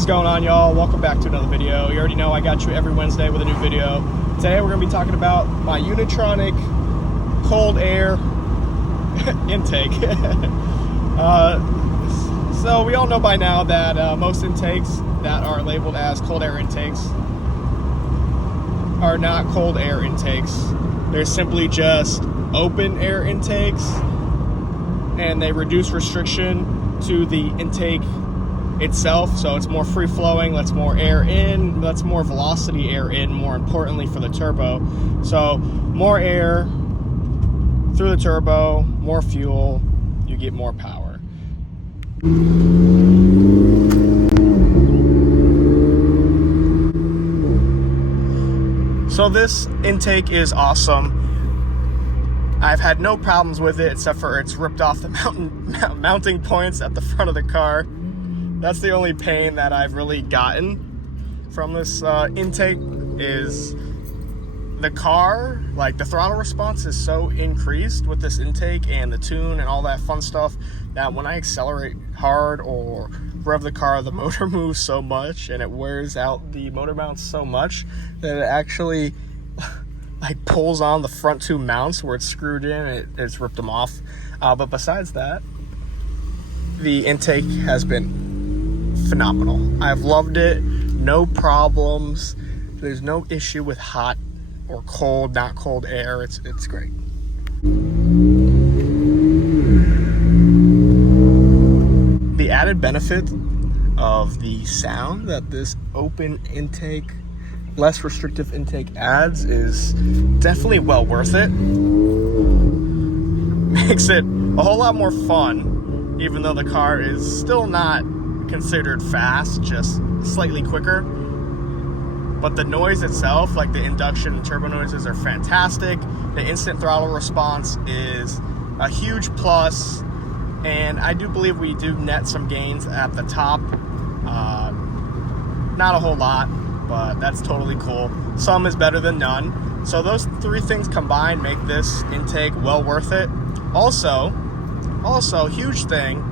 is going on, y'all? Welcome back to another video. You already know I got you every Wednesday with a new video. Today we're going to be talking about my Unitronic cold air intake. So we all know by now that most intakes that are labeled as cold air intakes are not cold air intakes. They're simply just open air intakes, and they reduce restriction to the intake itself, so it's more free flowing, lets more air in, lets more velocity air in, more importantly for the turbo. So more air through the turbo, more fuel, you get more power. So this intake is awesome. I've had no problems with it except for it's ripped off the mounting points at the front of the car. That's the only pain that I've really gotten from this intake. Is the car, like the throttle response is so increased with this intake and the tune and all that fun stuff that when I accelerate hard or rev the car, the motor moves so much and it wears out the motor mounts so much that it actually like pulls on the front two mounts where it's screwed in. It's ripped them off. But besides that, the intake has been phenomenal. I've loved it. No problems. There's no issue with hot or cold, not cold air. It's great. The added benefit of the sound that this open intake, less restrictive intake adds is definitely well worth it. Makes it a whole lot more fun, even though the car is still not considered fast, just slightly quicker. But the noise itself, like the induction and turbo noises, are fantastic. The instant throttle response is a huge plus, and I do believe we do net some gains at the top. Not a whole lot, but that's totally cool. Some is better than none. So those three things combined make this intake well worth it. Also, huge thing,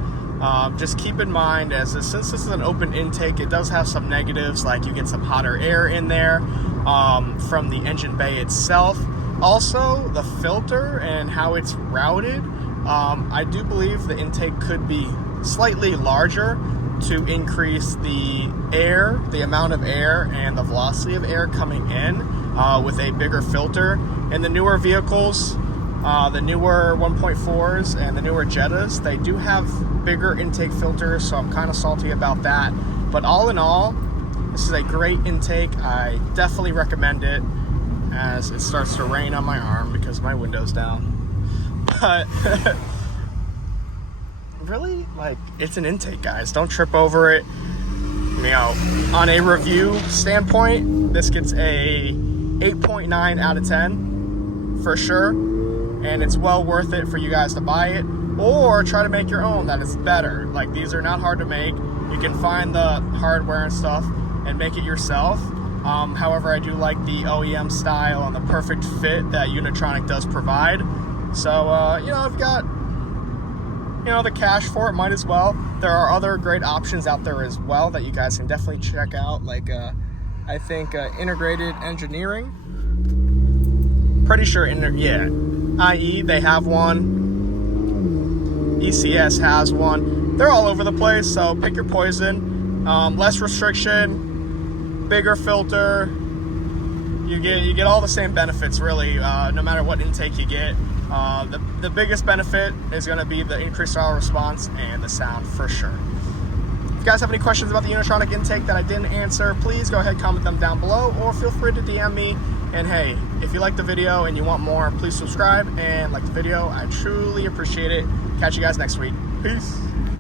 just keep in mind, since this is an open intake, it does have some negatives, like you get some hotter air in there from the engine bay itself. Also, the filter and how it's routed, I do believe the intake could be slightly larger to increase the air, the amount of air and the velocity of air coming in with a bigger filter. In the newer vehicles, the newer 1.4s and the newer Jettas, they do have bigger intake filters, so I'm kind of salty about that. But all in all, this is a great intake. I definitely recommend it, as it starts to rain on my arm because my window's down. But really, like, it's an intake, guys. Don't trip over it. You know, on a review standpoint, this gets a 8.9 out of 10 for sure, and it's well worth it for you guys to buy it or try to make your own. That is better. Like, these are not hard to make. You can find the hardware and stuff and make it yourself. However, I do like the OEM style and the perfect fit that Unitronic does provide. So, you know, I've got, you know, the cash for it, might as well. There are other great options out there as well that you guys can definitely check out, like I think Integrated Engineering. Pretty sure, IE, they have one. ECS has one. They're all over the place, so pick your poison. Less restriction, bigger filter. You get all the same benefits, really, no matter what intake you get. The biggest benefit is going to be the increased throttle response and the sound for sure. If you guys have any questions about the Unitronic intake that I didn't answer, please go ahead, comment them down below, or feel free to DM me. And hey, if you like the video and you want more, please subscribe and like the video. I truly appreciate it. Catch you guys next week. Peace.